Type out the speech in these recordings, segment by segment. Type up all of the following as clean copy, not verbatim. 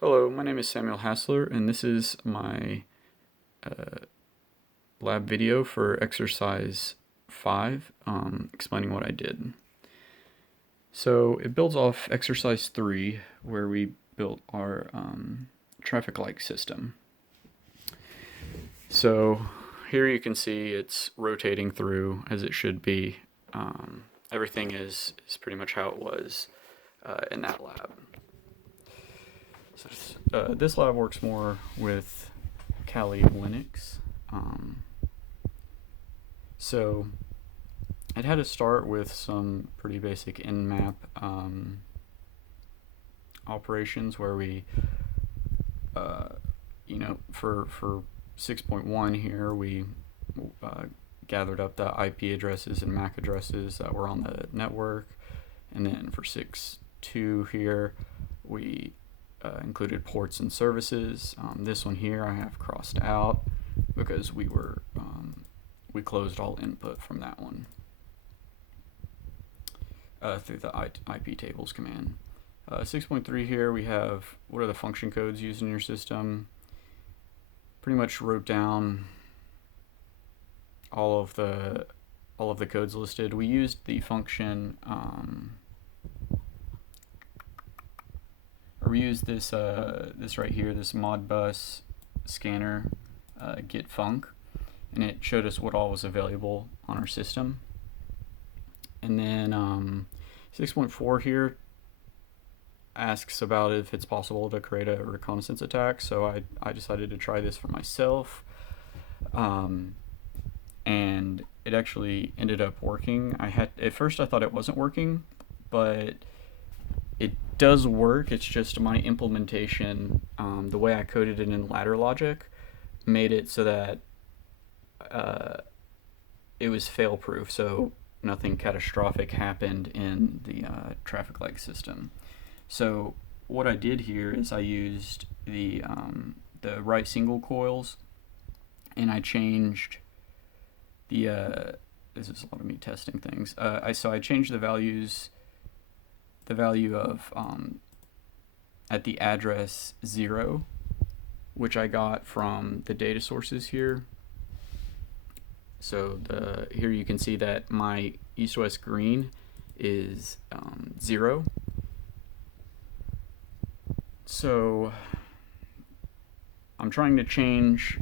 Hello, my name is Samuel Hassler, and this is my lab video for exercise 5, explaining what I did. So it builds off exercise 3, where we built our traffic light system. So here you can see it's rotating through as it should be. Everything is pretty much how it was in that lab. So this lab works more with Kali Linux. So it had to start with some pretty basic nmap operations where we, for 6.1 here, we gathered up the IP addresses and MAC addresses that were on the network. And then for 6.2 here, we included ports and services. This one here I have crossed out because we closed all input from that one through the IP tables command. 6.3 here we have what are the function codes used in your system. Pretty much wrote down all of the codes listed. We used the function we used this right here, this modbus scanner get func, and it showed us what all was available on our system. And then 6.4 here asks about if it's possible to create a reconnaissance attack, so I decided to try this for myself, and it actually ended up working. At first I thought it wasn't working, but it does work. It's just my implementation, the way I coded it in ladder logic, made it so that it was fail-proof, so nothing catastrophic happened in the traffic light system. So what I did here is I used the right single coils, and I changed the this is a lot of me testing things. So I changed the value of at the address 0, which I got from the data sources here. So here you can see that my east-west green is 0. So I'm trying to change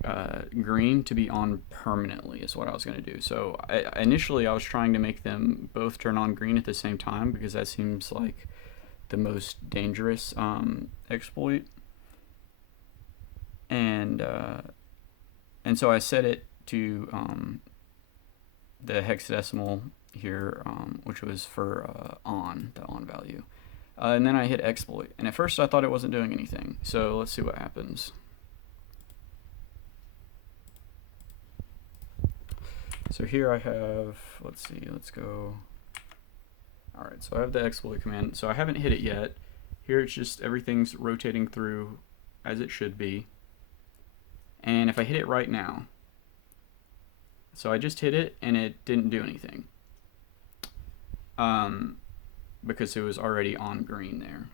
green to be on permanently is what I was going to do. So initially I was trying to make them both turn on green at the same time because that seems like the most dangerous exploit. And so I set it to the hexadecimal here, which was for the on value. And then I hit exploit, and at first I thought it wasn't doing anything. So let's see what happens. So here I have, let's go. Alright, so I have the exploit command. So I haven't hit it yet. Here it's just everything's rotating through as it should be. And if I hit it right now, so I just hit it and it didn't do anything. Because it was already on green there.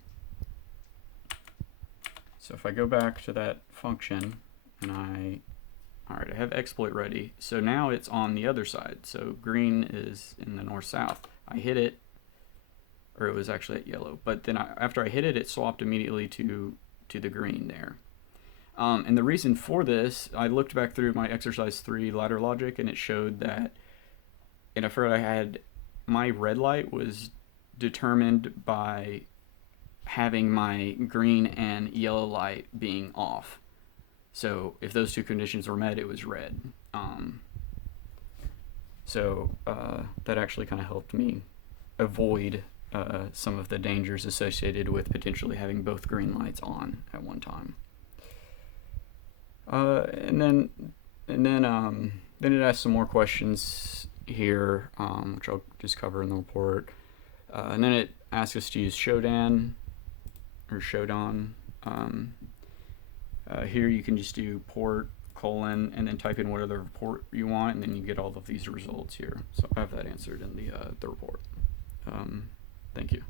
So if I go back to that function and I have exploit ready. So now it's on the other side. So green is in the north-south. I hit it, or it was actually at yellow. But then after I hit it, it swapped immediately to the green there. And the reason for this, I looked back through my exercise 3 ladder logic, and it showed that in a I had my red light was determined by having my green and yellow light being off. So if those two conditions were met, it was red. So that actually kind of helped me avoid some of the dangers associated with potentially having both green lights on at one time. And then it asks some more questions here, which I'll just cover in the report. And then it asks us to use Shodan or Shodan. Here you can just do port colon and then type in whatever port you want, and then you get all of these results here. So I have that answered in the report. Thank you.